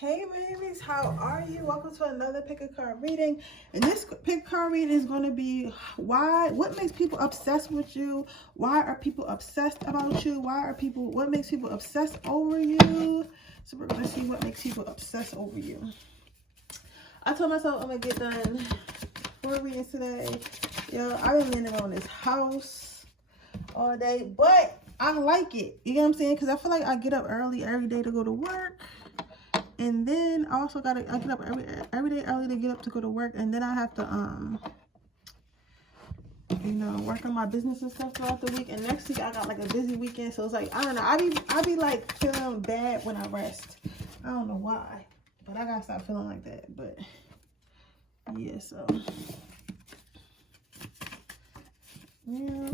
Hey babies, how are you? Welcome to another pick a card reading. And this pick card reading is going to be what makes people obsessed with you? Why are people obsessed about you? What makes people obsess over you? So we're going to see what makes people obsess over you. I told myself I'm going to get done 4 readings today. Yo, I've been landing on this house all day, but I like it. You know what I'm saying? Because I feel like I get up early every day to go to work. And then I also I get up every day early to get up to go to work, and then I have to work on my business and stuff throughout the week. And next week I got like a busy weekend, so it's like I don't know. I be like feeling bad when I rest. I don't know why, but I gotta stop feeling like that. But yeah, so yeah,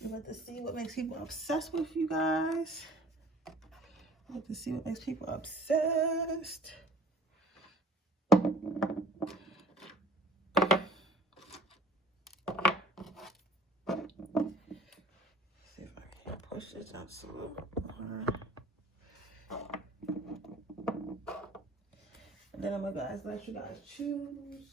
we're about to see what makes people obsessed with you guys. Let's see what makes people obsessed. See if I can push this out slow. And then I'm gonna let you guys choose.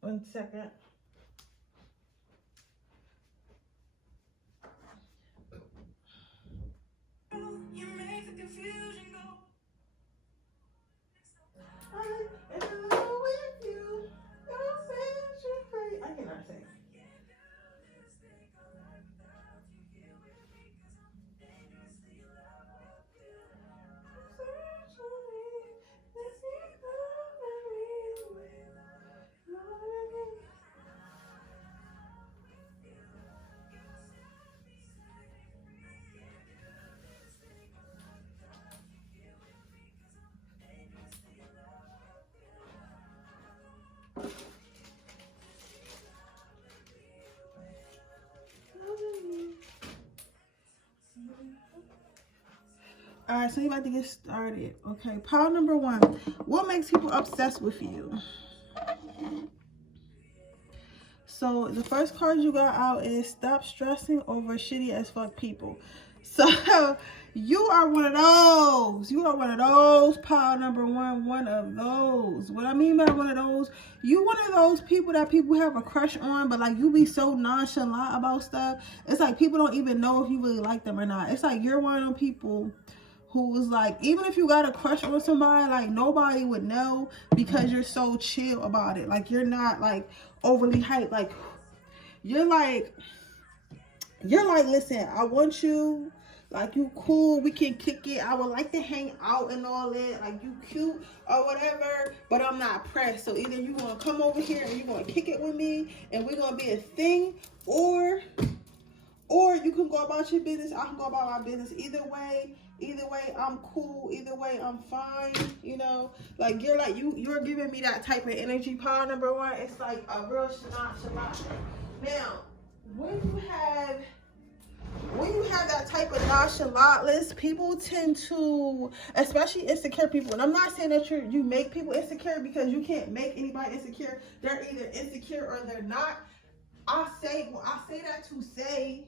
One second. You make the confusion go. I'm in love with you. Don't set you free. I cannot sing. All right, so you're about to get started. Okay, pile number 1. What makes people obsessed with you? So the first card you got out is stop stressing over shitty as fuck people. So you are one of those. You are one of those, pile number 1, one of those. What I mean by one of those, you one of those people that people have a crush on, but like you be so nonchalant about stuff. It's like people don't even know if you really like them or not. It's like you're one of them people who was like, even if you got a crush on somebody, like nobody would know because you're so chill about it. Like you're not like overly hyped. Like you're like, listen, I want you, like you cool, we can kick it. I would like to hang out and all that. Like you cute or whatever, but I'm not pressed. So either you gonna come over here and you gonna kick it with me and we're gonna be a thing, or you can go about your business, I can go about my business. Either way, I'm cool. Either way, I'm fine. You know, like you're giving me that type of energy. Pile number 1, it's like a real nonchalant. Now, when you have that type of nonchalantness, people tend to, especially insecure people. And I'm not saying that you make people insecure, because you can't make anybody insecure. They're either insecure or they're not. I say that to say,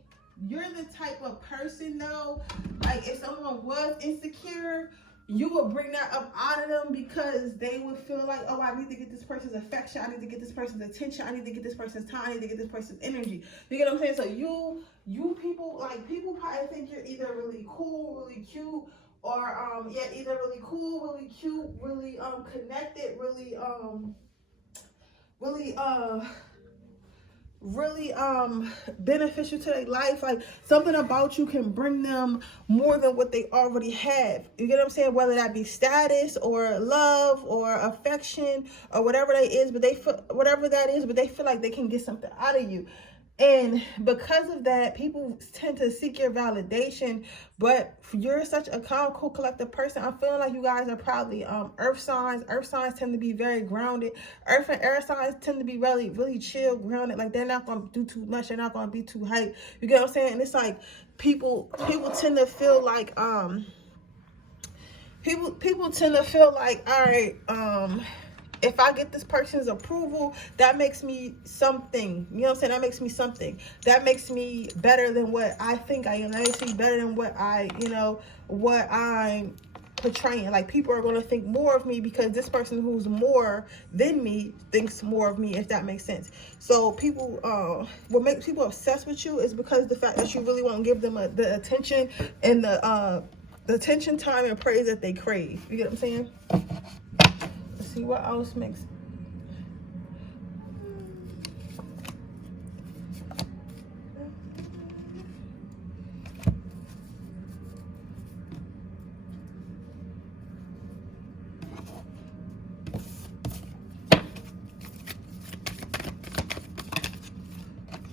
you're the type of person though, like if someone was insecure, you would bring that up out of them because they would feel like, oh, I need to get this person's affection, I need to get this person's attention, I need to get this person's time, I need to get this person's energy. You get what I'm saying? So you people, like people probably think you're either really cool, really cute, or either really cool, really cute, really connected, really beneficial to their life. Like something about you can bring them more than what they already have. You get what I'm saying? Whether that be status or love or affection or whatever that is, but they feel like they can get something out of you. And because of that, people tend to seek your validation. But you're such a calm, cool, collective person. I'm feeling like you guys are probably earth signs. Earth signs tend to be very grounded. Earth and air signs tend to be really, really chill, grounded. Like, they're not going to do too much. They're not going to be too hype. You get what I'm saying? And it's like people tend to feel like people tend to feel like, all right, if I get this person's approval, that makes me something. You know what I'm saying? That makes me something. That makes me better than what I think I am. That makes me better than what what I'm portraying. Like, people are going to think more of me because this person who's more than me thinks more of me, if that makes sense. So people, what makes people obsessed with you is because the fact that you really want to give them the attention and the attention, time, and praise that they crave. You get what I'm saying? Let's see what else makes.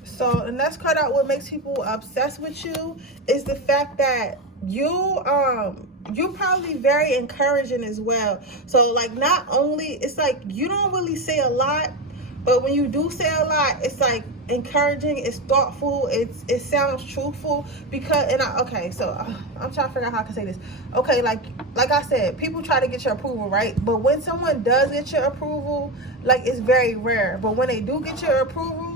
So the next card out, what makes people obsessed with you is the fact that you're probably very encouraging as well. So like, not only, it's like you don't really say a lot, but when you do say a lot, it's like encouraging, it's thoughtful, it sounds truthful. Because okay, so I'm trying to figure out how I can say this. Okay, like I said, people try to get your approval, right? But when someone does get your approval, like, it's very rare. But when they do get your approval,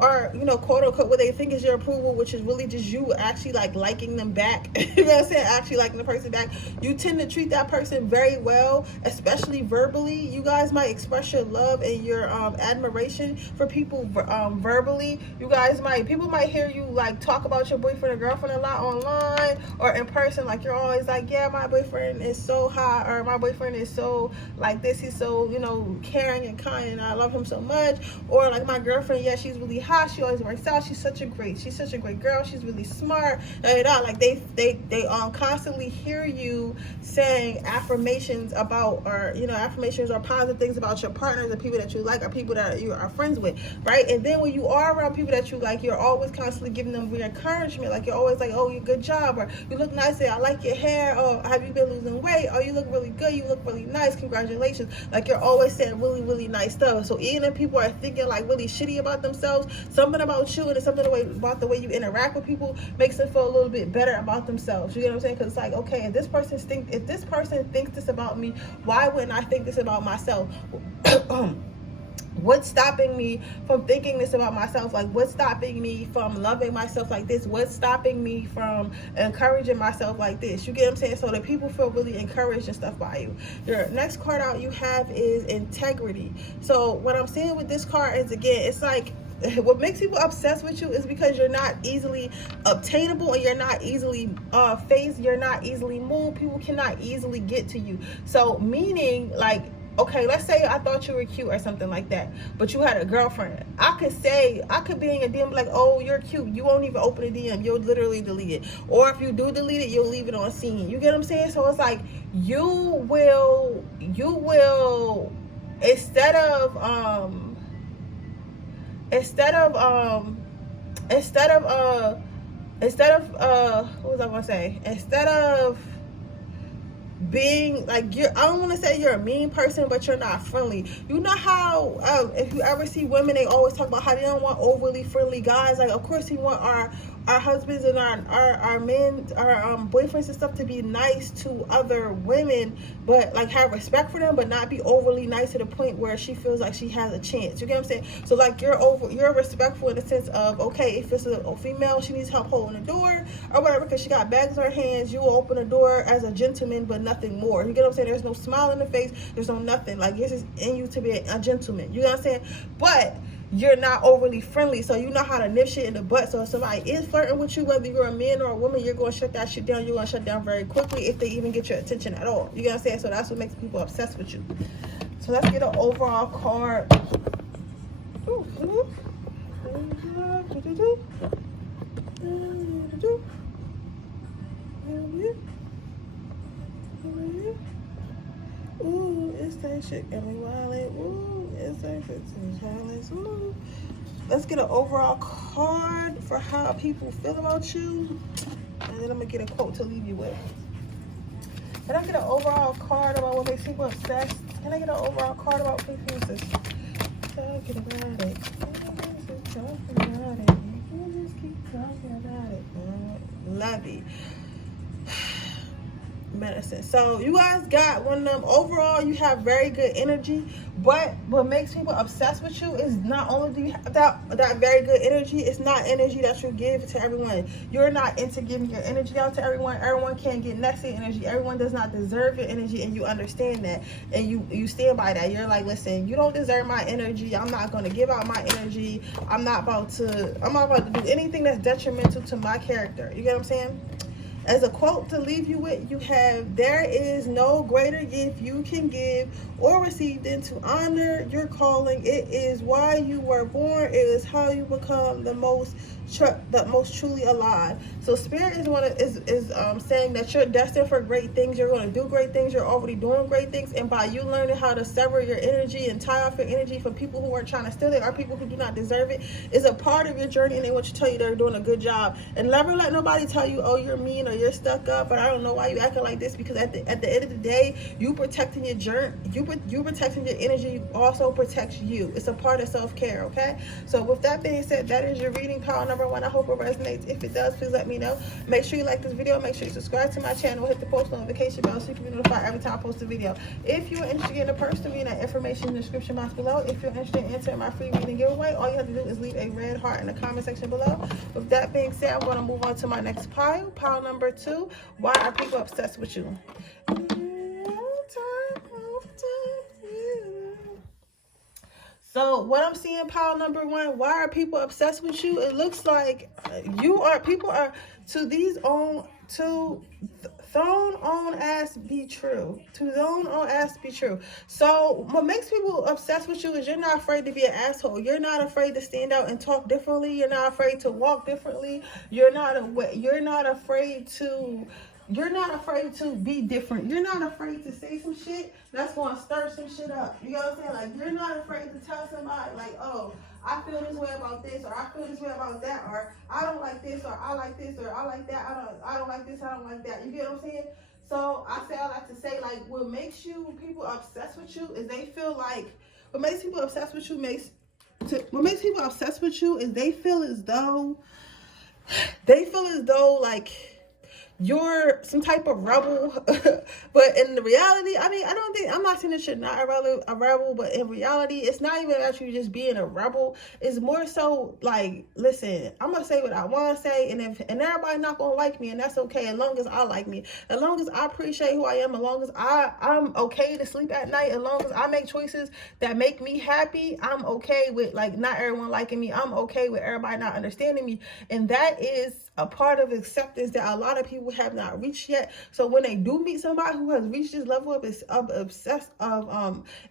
or, you know, quote unquote, what they think is your approval, which is really just you actually like liking them back, you know what I'm saying, actually liking the person back, you tend to treat that person very well, especially verbally. You guys might express your love and your admiration for people verbally. People might hear you like talk about your boyfriend or girlfriend a lot online or in person. Like, you're always like, yeah, my boyfriend is so hot, or my boyfriend is so like this, he's so, you know, caring and kind, and I love him so much. Or like, my girlfriend, yeah, she's really hot, she always works out, she's such a great girl, she's really smart. Like, they constantly hear you saying affirmations about, or, you know, affirmations or positive things about your partners and people that you like, or people that you are friends with, right? And then when you are around people that you like, you're always constantly giving them encouragement. Like, you're always like, oh, you good job, or you look nice, I like your hair, or have you been losing weight, or you look really good, you look really nice, congratulations. Like, you're always saying really, really nice stuff. So even if people are thinking like really shitty about themselves, something about you and it's something about the way you interact with people makes them feel a little bit better about themselves. You get what I'm saying? Because it's like, okay, if this person thinks this about me, why wouldn't I think this about myself? What's stopping me from thinking this about myself? Like, what's stopping me from loving myself like this? What's stopping me from encouraging myself like this? You get what I'm saying? So that people feel really encouraged and stuff by you. Your next card out you have is integrity. So what I'm saying with this card is, again, it's like, what makes people obsessed with you is because you're not easily obtainable, and you're not easily phased, you're not easily moved. People cannot easily get to you. So meaning, like, okay, let's say I thought you were cute or something like that, but you had a girlfriend. I could be in your DM like, oh, you're cute. You won't even open a DM. You'll literally delete it. Or if you do delete it, you'll leave it on scene. You get what I'm saying? So it's like, you will, instead of what was I gonna say? Instead of being like, I don't want to say you're a mean person, but you're not friendly. You know how if you ever see women, they always talk about how they don't want overly friendly guys. Like, of course we want our husbands and our men, our boyfriends and stuff to be nice to other women, but like have respect for them, but not be overly nice to the point where she feels like she has a chance. You get what I'm saying? So like, you're respectful in the sense of, okay, if it's a female, she needs help holding the door or whatever because she got bags in her hands, you will open the door as a gentleman, but nothing more. You get what I'm saying? There's no smile in the face, there's no nothing. Like, it's just in you to be a gentleman. You know what I'm saying? But you're not overly friendly, so you know how to nip shit in the butt. So if somebody is flirting with you, whether you're a man or a woman, you're going to shut that shit down. You're going to shut down very quickly if they even get your attention at all. You know what I'm saying? So that's what makes people obsessed with you. So let's get an overall card. Ooh, it's that shit got me wildin'. Ooh, it's that shit got me wildin'. Ooh. let's get an overall card for how people feel about you. And then I'm going to get a quote to leave you with. Can I get an overall card about what makes people obsessed? Can I get an overall card about confuses? Talking about it. Talking about it. You just keep talking about it. Lovey. Medicine. So you guys got one of them. Overall, you have very good energy, but what makes people obsessed with you is not only do you have that very good energy, it's not energy that you give to everyone. You're not into giving your energy out to everyone. Everyone can't get next to your energy. Everyone does not deserve your energy, and you understand that, and you stand by that. You're like, listen, you don't deserve my energy. I'm not going to give out my energy. I'm not about to do anything that's detrimental to my character. You get what I'm saying? As a quote to leave you with, you have, there is no greater gift you can give or receive than to honor your calling. It is why you were born. It is how you become the most truly alive. So spirit is saying that you're destined for great things. You're going to do great things. You're already doing great things. And by you learning how to sever your energy and tie off your energy from people who are trying to steal it or people who do not deserve it is a part of your journey, and they want you to tell you they're doing a good job. And never let nobody tell you, oh, you're mean or you're stuck up, but I don't know why you acting like this, because at the end of the day, you protecting your journey, you protecting your energy also protects you. It's a part of self-care, okay? So with that being said, that is your reading, pile number 1. I hope it resonates. If it does, please let me know. Make sure you like this video. Make sure you subscribe to my channel. Hit the post notification bell so you can be notified every time I post a video. If you're interested in a personal reading, that information in the description box below. If you're interested in entering my free reading giveaway, all you have to do is leave a red heart in the comment section below. With that being said, I'm going to move on to my next pile number 2. Why are people obsessed with you? So what I'm seeing, pile number 1, why are people obsessed with you? It looks like people are thrown on as be true. Thrown on as be true. So what makes people obsessed with you is you're not afraid to be an asshole. You're not afraid to stand out and talk differently. You're not afraid to walk differently. You're not afraid to be different. You're not afraid to say some shit that's going to stir some shit up. You know what I'm saying? Like, you're not afraid to tell somebody, like, oh, I feel this way about this, or I feel this way about that, or I don't like this, or I like this, or I like that, I don't like this, I don't like that. You get what I'm saying? So I say all that to say, like, what makes people obsessed with you is they feel like, what makes people obsessed with you is they feel as though like you're some type of rebel. But in the reality, I mean, I'm not saying that you're not a rebel, but in reality, it's not even about you just being a rebel. It's more so like, listen, I'm gonna say what I want to say, and everybody not gonna like me, and that's okay, as long as I like me, as long as I appreciate who I am, as long as I'm okay to sleep at night, as long as I make choices that make me happy, I'm okay with, like, not everyone liking me. I'm okay with everybody not understanding me, and that is a part of acceptance that a lot of people have not reached yet. So when they do meet somebody who has reached this level of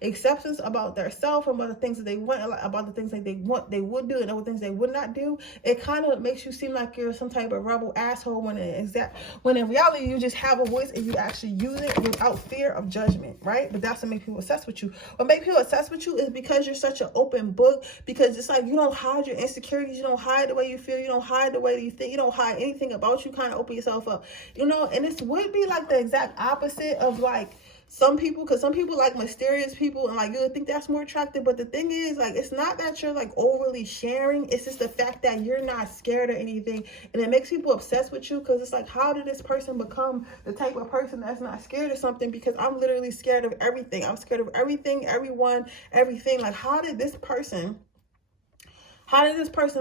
acceptance about their self and about the things that they want, about the things that they would do, and other things they would not do, it kind of makes you seem like you're some type of rebel asshole, when in reality you just have a voice and you actually use it without fear of judgment, right? But that's what makes people obsessed with you. What makes people obsessed with you is because you're such an open book, because it's like you don't hide your insecurities, you don't hide the way you feel, you don't hide the way you think, you don't hide anything about you, kind of open yourself up, you know. And this would be like the exact opposite of like some people, because some people like mysterious people, and like you would think that's more attractive. But the thing is, like, it's not that you're like overly sharing, it's just the fact that you're not scared of anything, and it makes people obsessed with you, because it's like, how did this person become the type of person that's not scared of something? Because I'm literally scared of everything. I'm scared of everything, everyone, everything. Like, how did this person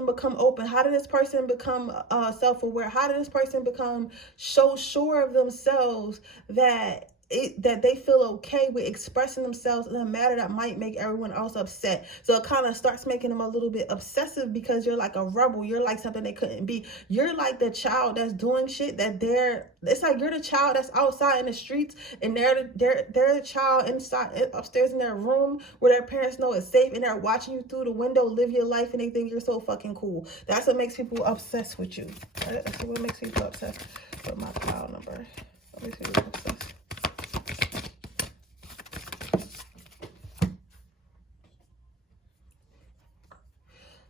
become open? How did this person become self-aware? How did this person become so sure of themselves that they feel okay with expressing themselves in a manner that might make everyone else upset? So it kind of starts making them a little bit obsessive, because you're like a rebel. You're like something they couldn't be. You're like the child that's doing shit that it's like you're the child that's outside in the streets, and they're the child inside upstairs in their room where their parents know it's safe, and they're watching you through the window live your life, and they think you're so fucking cool. That's what makes people obsessed with you. That's what makes people obsessed with my pile number. What makes people obsessed?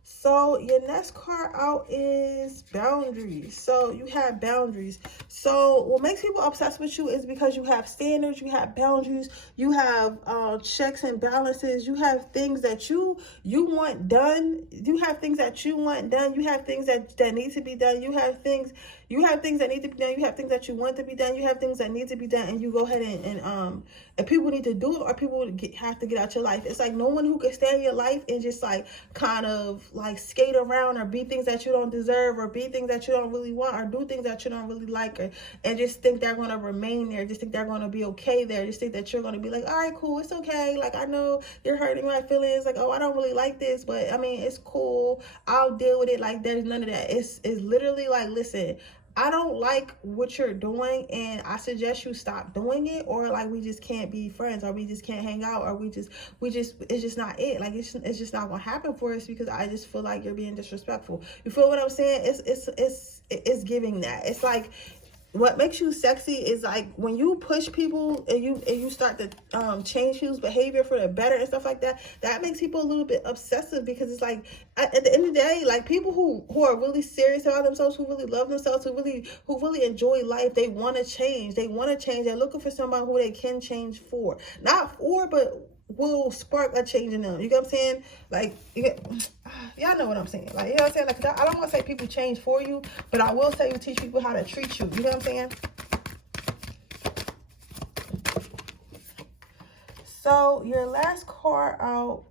So your next card out is boundaries. So you have boundaries. So what makes people obsessed with you is because you have standards, you have boundaries, you have checks and balances, you have things that you want done, you have things that you want done, you have things that need to be done, you have things that need to be done, you have things that you want to be done, you have things that need to be done, and you go ahead and people need to do it, or people have to get out your life. It's like no one who can stay in your life and just like kind of like skate around or be things that you don't deserve, or be things that you don't really want, or do things that you don't really like, and just think they're going to remain there, just think they're going to be okay there, just think that you're going to be like, all right, cool, it's okay, like I know you're hurting my feelings, like, oh, I don't really like this, but I mean, it's cool, I'll deal with it. Like there's none of that. It's literally like, listen, I don't like what you're doing, and I suggest you stop doing it, or like we just can't be friends, or we just can't hang out, or we just it's just not it. Like it's just not gonna happen for us, because I just feel like you're being disrespectful. You feel what I'm saying? It's giving that. It's like, what makes you sexy is like when you push people and you start to change people's behavior for the better and stuff like that. That makes people a little bit obsessive, because it's like at the end of the day, like people who are really serious about themselves, who really love themselves, who really enjoy life, they want to change. They're looking for somebody who they can change for, not for, but will spark a change in them. You get what I'm saying? Like, y'all know what I'm saying. Like, you know what I'm saying? Like, I don't want to say people change for you, but I will say you teach people how to treat you. You know what I'm saying? So your last card out.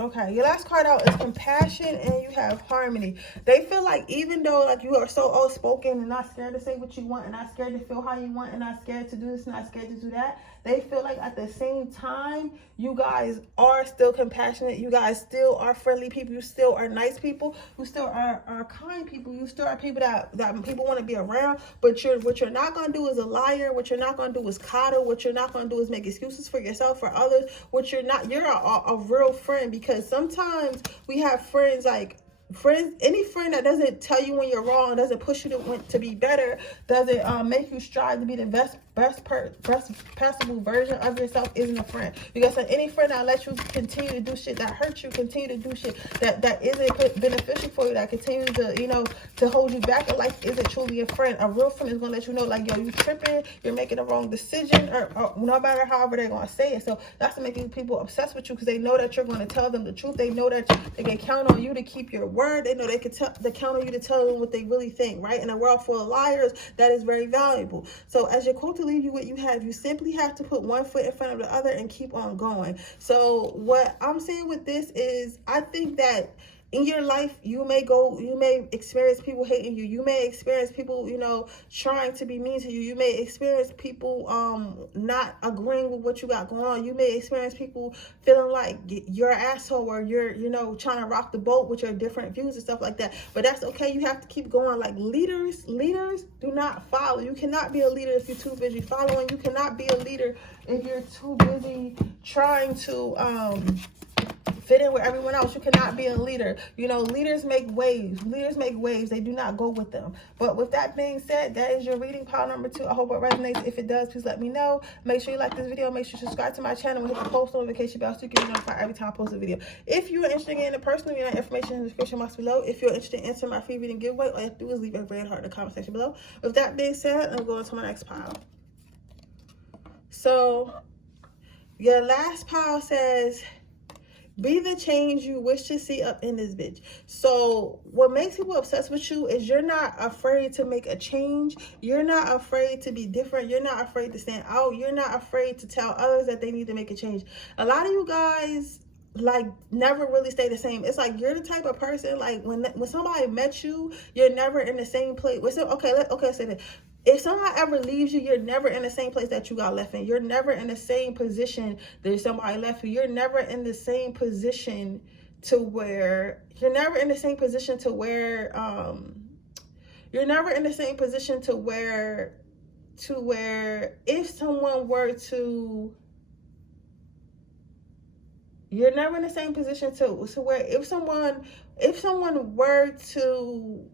Okay, your last card out is compassion, and you have harmony. They feel like even though like you are so outspoken and not scared to say what you want, and not scared to feel how you want, and not scared to do this, not scared to do that, they feel like at the same time you guys are still compassionate, you guys still are friendly people, you still are nice people, you still are kind people, you still are people that people want to be around. But what you're not gonna do is a liar. What you're not gonna do is coddle. What you're not gonna do is make excuses for yourself, for others. You're a real friend, because sometimes we have friends like any friend that doesn't tell you when you're wrong, doesn't push you to be better, doesn't make you strive to be the best possible version of yourself, isn't a friend. Because any friend that lets you continue to do shit that hurts you, continue to do shit that isn't beneficial for you, that continues to to hold you back in life, isn't truly a friend. A real friend is gonna let you know, like, yo, you tripping, you're making the wrong decision, or no matter however they're gonna say it. So that's what makes people obsessed with you, because they know that you're gonna tell them the truth. They know that they can count on you to keep your word. They know they count on you to tell them what they really think, right? In a world full of liars, that is very valuable. So as your quote to leave you what you have, you simply have to put one foot in front of the other and keep on going. So what I'm saying with this is, I think that in your life, you may experience people hating you. You may experience people, trying to be mean to you. You may experience people not agreeing with what you got going on. You may experience people feeling like you're an asshole, or you're, trying to rock the boat with your different views and stuff like that. But that's okay. You have to keep going. Like leaders do not follow. You cannot be a leader if you're too busy following. You cannot be a leader if you're too busy trying to fit in with everyone else. You cannot be a leader. Leaders make waves. They do not go with them. But with that being said, that is your reading pile number 2. I hope it resonates. If it does, please let me know. Make sure you like this video. Make sure you subscribe to my channel and hit the post notification bell so you can be notified every time I post a video. If you are interested in getting a personal reading, information in the description box below. If you're interested in entering my free reading giveaway, all you have to do is leave a red heart in the comment section below. With that being said, I'm going to my next pile. So your last pile says, be the change you wish to see up in this bitch. So what makes people obsessed with you is you're not afraid to make a change. You're not afraid to be different. You're not afraid to stand out. You're not afraid to tell others that they need to make a change. A lot of you guys like never really stay the same. It's like you're the type of person, like when somebody met you, you're never in the same place. Okay, say that. If someone ever leaves you, you're never in the same place that you got left in. You're never in the same position that somebody left you. You're never in the same position to where if someone were to you're never in the same position to where if someone were to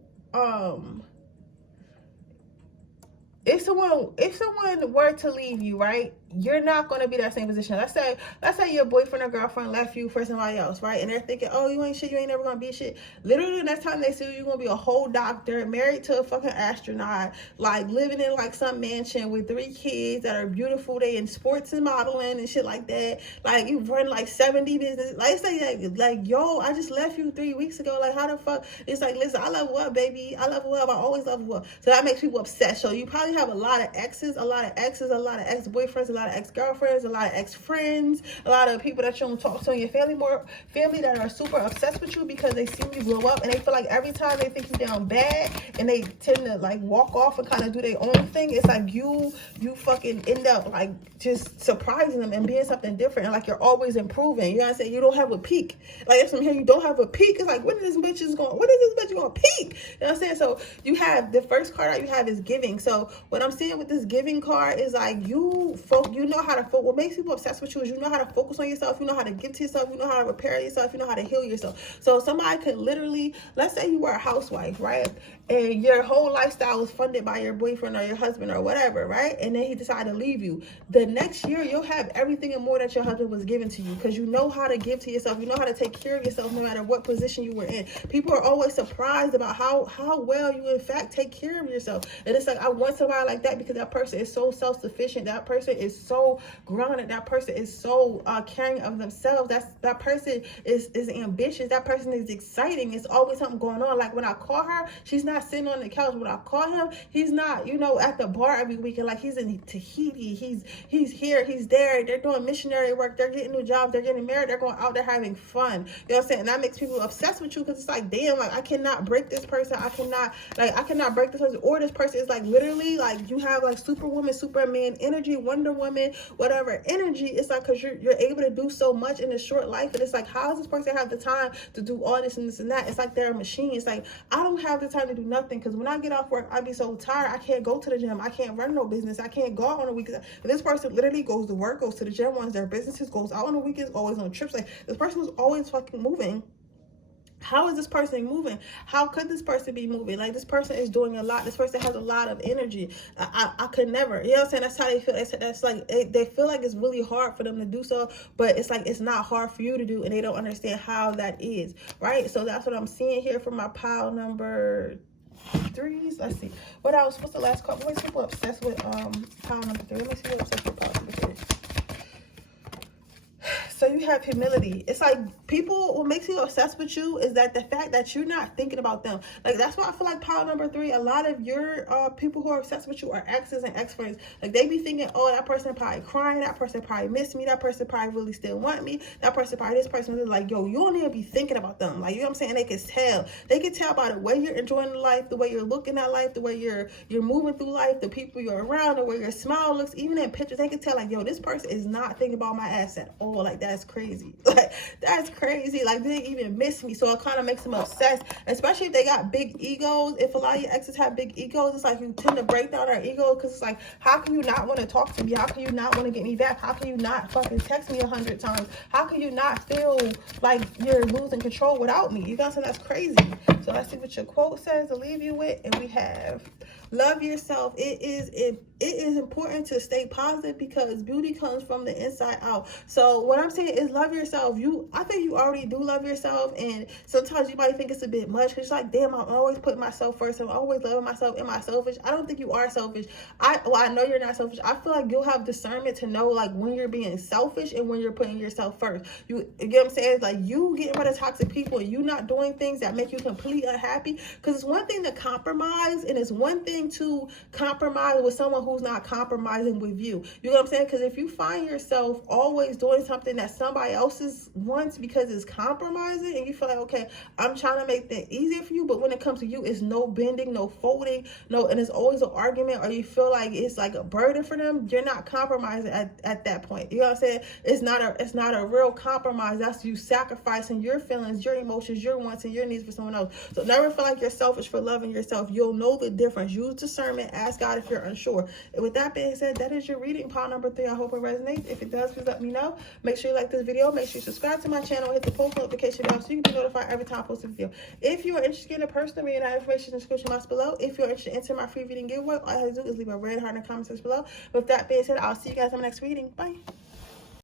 if someone were to leave you, right? you're not going to be that same position. Let's say your boyfriend or girlfriend left you for somebody else, right? And they're thinking, oh, you ain't shit, you ain't never going to be shit. Literally, the next time they see you, you're going to be a whole doctor, married to a fucking astronaut, like living in like some mansion with 3 kids that are beautiful. They in sports and modeling and shit like that. Like you run like 70 business. Like say like yo, I just left you 3 weeks ago. Like how the fuck? It's like, listen, I level up, baby. I level up. I always level up. So that makes people obsessed. So you probably have a lot of exes, a lot of ex-boyfriends, a lot of ex-girlfriends, a lot of ex-friends, a lot of people that you don't talk to in your family that are super obsessed with you because they see you blow up and they feel like every time they think you're down bad and they tend to like walk off and kind of do their own thing. It's like you fucking end up like just surprising them and being something different, and like you're always improving. You know what I'm saying? You don't have a peak. Like if I'm here, you don't have a peak. It's like when is this bitch going to peak? You know what I'm saying? So you have the first card out you have is giving. So what I'm saying with this giving card is like you know how to focus. What makes people obsessed with you is you know how to focus on yourself, you know how to give to yourself, you know how to repair yourself, you know how to heal yourself. So somebody could literally, let's say you were a housewife, right? And your whole lifestyle was funded by your boyfriend or your husband or whatever, right? And then he decided to leave you. The next year, you'll have everything and more that your husband was giving to you because you know how to give to yourself. You know how to take care of yourself no matter what position you were in. People are always surprised about how well you, in fact, take care of yourself. And it's like, I want somebody like that because that person is so self-sufficient. That person is so grounded. That person is so caring of themselves. That person is ambitious. That person is exciting. It's always something going on. Like when I call her, she's not sitting on the couch. When I call him, he's not, at the bar every weekend. Like he's in Tahiti. He's here. He's there. They're doing missionary work. They're getting new jobs. They're getting married. They're going out there having fun. You know what I'm saying? And that makes people obsessed with you because it's like, damn, like I cannot break this person. I cannot break this person. Or this person is like literally like you have like Superwoman, Superman energy, Wonder Woman, whatever energy. It's like because you're able to do so much in a short life. And it's like, how does this person have the time to do all this and this and that? It's like they're a machine. It's like, I don't have the time to do nothing because when I get off work, I be so tired. I can't go to the gym. I can't run no business. I can't go out on the weekends. But this person literally goes to work, goes to the gym, runs their businesses, goes out on the weekends, always on trips. Like this person is always fucking moving. How is this person moving? How could this person be moving? Like this person is doing a lot. This person has a lot of energy. I could never. You know what I'm saying? That's how they feel. That's like they feel like it's really hard for them to do so, but it's like it's not hard for you to do, and they don't understand how that is, right? So that's what I'm seeing here for my pile number 3s. Let's see. What else? What's the last card? What is people obsessed with pile number 3? Let me see what obsessed with pile number 3. So you have humility. It's like what makes you obsessed with you is that the fact that you're not thinking about them. Like that's why I feel like pile number 3, a lot of your people who are obsessed with you are exes and ex-friends. Like they be thinking, oh, that person probably crying, that person probably missed me, that person probably really still want me, that person probably this person is like, yo, you don't even be thinking about them. Like, you know what I'm saying? They can tell by the way you're enjoying life, the way you're looking at life, the way you're moving through life, the people you're around, the way your smile looks, even in pictures. They can tell like, yo, this person is not thinking about my ass at all. Like that's crazy. Like that's crazy. Like they didn't even miss me. So it kind of makes them obsessed, especially if they got big egos. If a lot of your exes have big egos, it's like you tend to break down their ego because it's like, how can you not want to talk to me? How can you not want to get me back? How can you not fucking text me 100 times? How can you not feel like you're losing control without me? You guys say that's crazy. So let's see what your quote says to leave you with. And we have, love yourself. It is important to stay positive because beauty comes from the inside out. So what I'm saying is love yourself. I think you already do love yourself, and sometimes you might think it's a bit much because it's like, damn, I'm always putting myself first. I'm always loving myself. Am I selfish? I don't think you are selfish. I know you're not selfish. I feel like you'll have discernment to know like when you're being selfish and when you're putting yourself first. You get what I'm saying? It's like you getting rid of toxic people and you not doing things that make you completely unhappy, because it's one thing to compromise and it's one thing to compromise with someone who's not compromising with you. You know what I'm saying? Because if you find yourself always doing something that somebody else's wants because it's compromising, and you feel like, okay, I'm trying to make things easier for you, but when it comes to you, it's no bending, no folding, and it's always an argument, or you feel like it's like a burden for them, you're not compromising at that point. You know what I'm saying? It's not a real compromise. That's you sacrificing your feelings, your emotions, your wants, and your needs for someone else. So never feel like you're selfish for loving yourself. You'll know the difference. Use discernment. Ask God if you're unsure. And with that being said, that is your reading, pile number 3. I hope it resonates. If it does, please let me know. Make sure you you like this video, make sure you subscribe to my channel, hit the post notification bell so you can be notified every time I post a video. If you are interested in a personal reading, that information in the description box below. If you're interested in entering my free reading giveaway, all you have to do is leave a red heart in the comment section below. With that being said, I'll see you guys in my next reading. Bye.